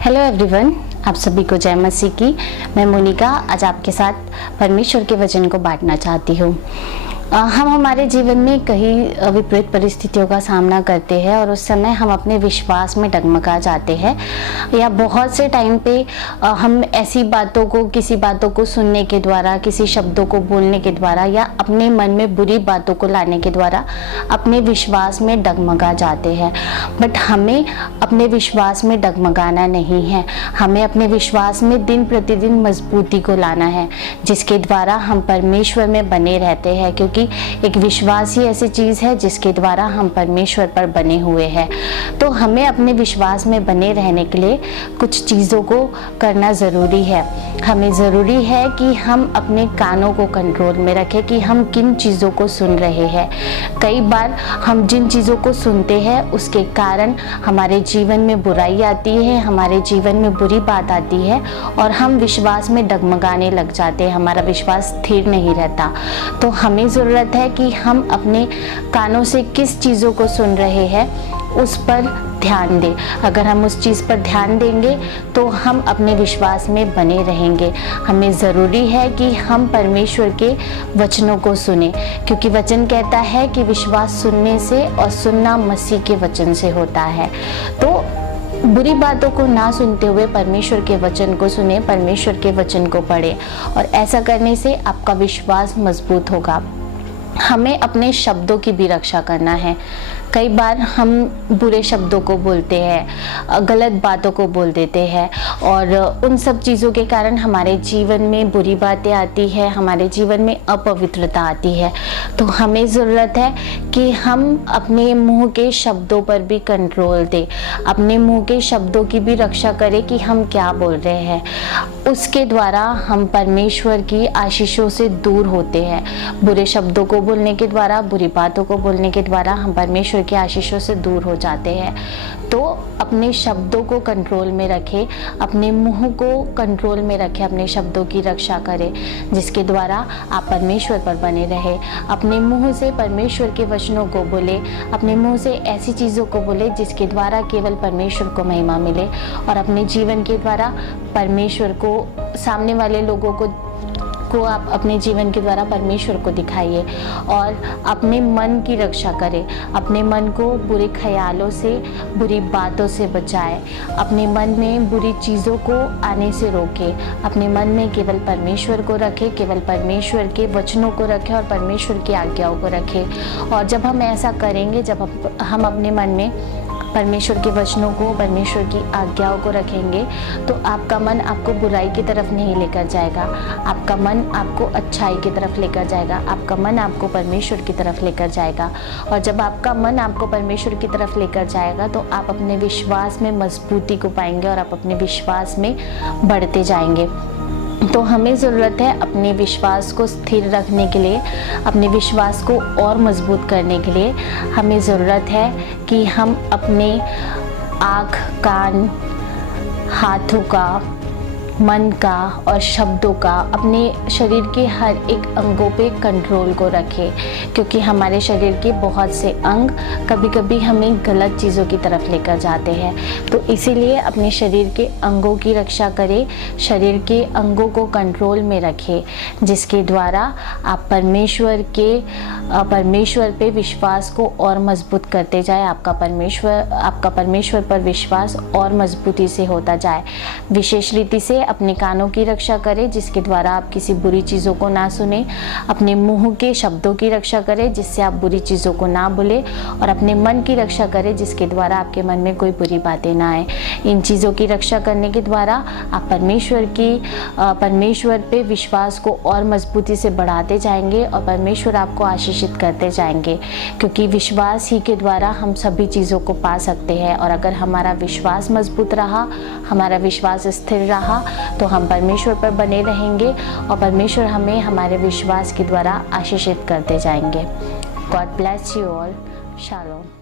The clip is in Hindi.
हेलो एवरीवन, आप सभी को जय मसीह की। मैं मोनिका आज आपके साथ परमेश्वर के वचन को बांटना चाहती हूँ। हम हमारे जीवन में कई विपरीत परिस्थितियों का सामना करते हैं और उस समय हम अपने विश्वास में डगमगा जाते हैं, या बहुत से टाइम पे हम ऐसी बातों को, किसी बातों को सुनने के द्वारा, किसी शब्दों को बोलने के द्वारा या अपने मन में बुरी बातों को लाने के द्वारा अपने विश्वास में डगमगा जाते हैं। बट हमें अपने विश्वास में डगमगाना नहीं है, हमें अपने विश्वास में दिन प्रतिदिन मजबूती को लाना है, जिसके द्वारा हम परमेश्वर में बने रहते हैं। क्योंकि एक विश्वास ही ऐसी चीज है जिसके द्वारा हम परमेश्वर पर बने हुए हैं। तो हमें अपने विश्वास में बने रहने के लिए कुछ चीज़ों को करना ज़रूरी है। हमें ज़रूरी है कि हम अपने कानों को कंट्रोल में रखें कि हम किन चीज़ों को सुन रहे हैं। कई बार हम जिन चीज़ों को सुनते हैं उसके कारण हमारे जीवन में बुराई आती है, हमारे जीवन में बुरी बात आती है और हम विश्वास में डगमगाने लग जाते हैं, हमारा विश्वास स्थिर नहीं रहता। तो हमें ज़रूरत है कि हम अपने कानों से किस चीज़ों को सुन रहे हैं उस पर ध्यान दें। अगर हम उस चीज़ पर ध्यान देंगे तो हम अपने विश्वास में बने रहेंगे। हमें ज़रूरी है कि हम परमेश्वर के वचनों को सुने, क्योंकि वचन कहता है कि विश्वास सुनने से और सुनना मसीह के वचन से होता है। तो बुरी बातों को ना सुनते हुए परमेश्वर के वचन को सुने, परमेश्वर के वचन को पढ़े, और ऐसा करने से आपका विश्वास मजबूत होगा। हमें अपने शब्दों की भी रक्षा करना है। कई बार हम बुरे शब्दों को बोलते हैं, गलत बातों को बोल देते हैं और उन सब चीज़ों के कारण हमारे जीवन में बुरी बातें आती है, हमारे जीवन में अपवित्रता आती है। तो हमें ज़रूरत है कि हम अपने मुंह के शब्दों पर भी कंट्रोल दें, अपने मुंह के शब्दों की भी रक्षा करें कि हम क्या बोल रहे हैं। उसके द्वारा हम परमेश्वर की आशीषों से दूर होते हैं। बुरे शब्दों को बोलने के द्वारा, बुरी बातों को बोलने के द्वारा हम परमेश्वर की आशीषों से दूर हो जाते हैं। तो अपने शब्दों को कंट्रोल में रखें, अपने मुंह को कंट्रोल में रखें, अपने शब्दों की रक्षा करें, जिसके द्वारा आप परमेश्वर पर बने रहे। अपने मुंह से परमेश्वर के वचनों को बोले, अपने मुंह से ऐसी चीज़ों को बोले जिसके द्वारा केवल परमेश्वर को महिमा मिले, और अपने जीवन के द्वारा परमेश्वर को, सामने वाले लोगों को आप अपने जीवन के द्वारा परमेश्वर को दिखाइए। और अपने मन की रक्षा करें, अपने मन को बुरे ख्यालों से, बुरी बातों से बचाए, अपने मन में बुरी चीज़ों को आने से रोके, अपने मन में केवल परमेश्वर को रखें, केवल परमेश्वर के वचनों को रखें और परमेश्वर की आज्ञाओं को रखें। और जब हम ऐसा करेंगे, जब हम अपने मन में परमेश्वर के वचनों को, परमेश्वर की आज्ञाओं को रखेंगे, तो आपका मन आपको बुराई की तरफ नहीं लेकर जाएगा, आपका मन आपको अच्छाई की तरफ लेकर जाएगा, आपका मन आपको परमेश्वर की तरफ लेकर जाएगा। और जब आपका मन आपको परमेश्वर की तरफ लेकर जाएगा तो आप अपने विश्वास में मजबूती को पाएंगे और आप अपने विश्वास में बढ़ते जाएंगे। तो हमें ज़रूरत है अपने विश्वास को स्थिर रखने के लिए, अपने विश्वास को और मजबूत करने के लिए हमें ज़रूरत है कि हम अपने आँख, कान, हाथों का, मन का और शब्दों का, अपने शरीर के हर एक अंगों पे कंट्रोल को रखें। क्योंकि हमारे शरीर के बहुत से अंग कभी कभी हमें गलत चीज़ों की तरफ लेकर जाते हैं। तो इसीलिए अपने शरीर के अंगों की रक्षा करें, शरीर के अंगों को कंट्रोल में रखें, जिसके द्वारा आप परमेश्वर पे विश्वास को और मजबूत करते जाए, आपका परमेश्वर पर विश्वास और मजबूती से होता जाए। विशेष रीति से अपने कानों की रक्षा करें, जिसके द्वारा आप किसी बुरी चीज़ों को ना सुने, अपने मुंह के शब्दों की रक्षा करें जिससे आप बुरी चीज़ों को ना बोले, और अपने मन की रक्षा करें जिसके द्वारा आपके मन में कोई बुरी बातें ना आए। इन चीज़ों की रक्षा करने के द्वारा आप परमेश्वर पे विश्वास को और मजबूती से बढ़ाते जाएंगे और परमेश्वर आपको आशीषित करते जाएंगे, क्योंकि विश्वास ही के द्वारा हम सभी चीज़ों को पा सकते हैं। और अगर हमारा विश्वास मजबूत रहा, हमारा विश्वास स्थिर रहा, तो हम परमेश्वर पर बने रहेंगे और परमेश्वर हमें हमारे विश्वास के द्वारा आशीषित करते जाएंगे। God bless you all. Shalom.